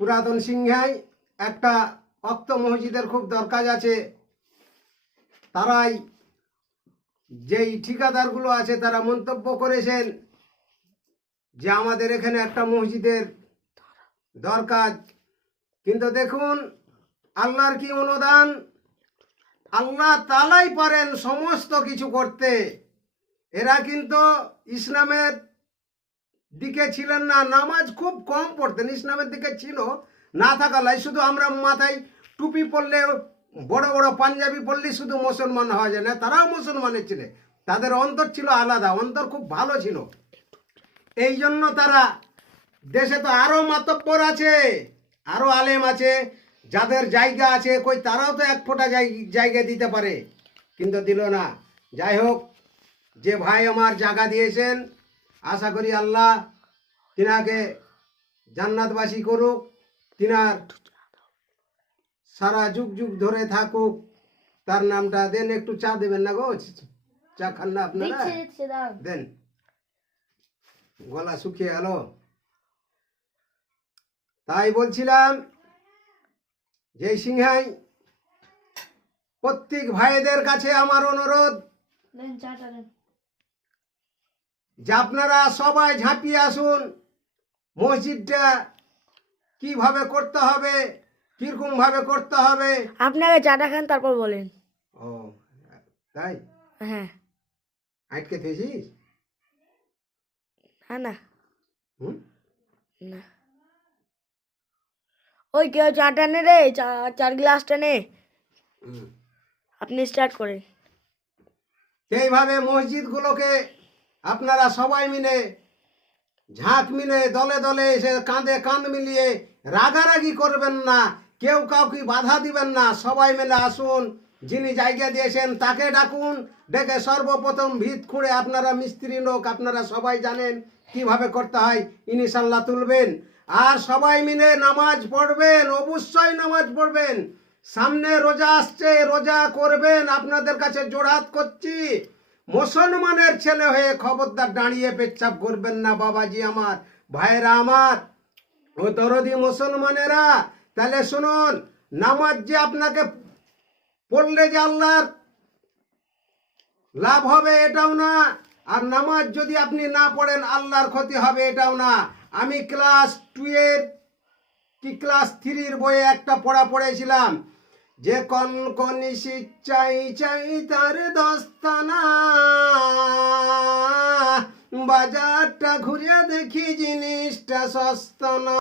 পুরাতন সিংহাই একটা অক্ত মসজিদের খুব দরকার আছে। তারাই যেই ঠিকাদারগুলো আছে তারা মন্তব্য করেছেন যে আমাদের এখানে একটা মসজিদের দরকার। কিন্তু দেখুন আল্লাহর কি অনুদান, আল্লাহ তাআলাই পারেন সমস্ত কিছু করতে। এরা কিন্তু ইসলামের দিকে ছিলেন না, নামাজ খুব কম পড়তেন, ইসলামের দিকে ছিল না থাকালাই শুধু আমরা মাথায় টুপি পরলে বড় বড় পাঞ্জাবি পরলে শুধু মুসলমান হওয়া যায় না, তারাও মুসলমানের ছিলেন, তাদের অন্তর ছিল আলাদা, অন্তর খুব ভালো ছিল। এই জন্য তারা দেশে তো আরো মাতব্বর আছে, আরো আলেম আছে, যাদের জায়গা আছে কই তারাও তো এক ফোঁটা জায়গা দিতে পারে, কিন্তু দিল না। যাই হোক, যে ভাই আমার জায়গা দিয়েছেন আশা করি আল্লাহ তিনাকে জান্নাতবাসী করুক, তিনার সারা যুগ যুগ ধরে থাকুক। তার নামটা দেন, একটু চা দেবেন না গো, চা খান না আপনারা? দেন, গলা শুকিয়ে গেল। তাই বলছিলাম যে সিংহাই প্রত্যেক ভাইদের কাছে আমার অনুরোধ যে আপনারা সবাই ঝাঁপিয়ে আসুন, মসজিদটা কিভাবে করতে হবে, কিরকম ভাবে করতে হবে। আপনাকে চাটা খান তারপর বলেন। ও তাই? হ্যাঁ। আটকে থেছিস? না হুম, না, ওই কেউ চাটা নে রে, চার গ্লাসটা নে, আপনি স্টার্ট করেন। এইভাবে মসজিদগুলোকে আপনারা সবাই মিলে ঝাঁক মিলে দলে দলে এসে কাঁধে কাঁধ মিলিয়ে রাগারাগি করবেন না, কেউ কাউকে বাধা দিবেন না, সবাই মিলে আসুন। যিনি জায়গা দিয়েছেন তাকে ডাকুন, ডেকে সর্বপ্রথম ভিত খুঁড়ে, আপনারা মিস্ত্রি লোক, আপনারা সবাই জানেন কিভাবে করতে হয়, ইনশাল্লাহ তুলবেন। আর সবাই মিলে নামাজ পড়বেন, অবশ্যই নামাজ পড়বেন। সামনে রোজা আসছে, রোজা করবেন, আপনাদের কাছে জোড়হাত করছি। মুসলমানের ছেলে হয়ে খবরদার দাঁড়িয়ে পেচ্ছাপ করবেন না বাবাজি আমার, ভাইরা আমার, ও দরদি মুসলমানেরা। তাহলে শুনুন, নামাজ যে আপনাকে পড়লে যে আল্লাহর লাভ হবে এটাও না, আর নামাজ যদি আপনি না পড়েন আল্লাহর ক্ষতি হবে এটাও না। আমি ক্লাস 2 এর কি ক্লাস 3 এর বইয়ে একটা পড়া পড়েছিলাম যে কন কনি চাই চাই তার দস্তানা, বাজারটা ঘুরে দেখি জিনিসটা সস্তা না।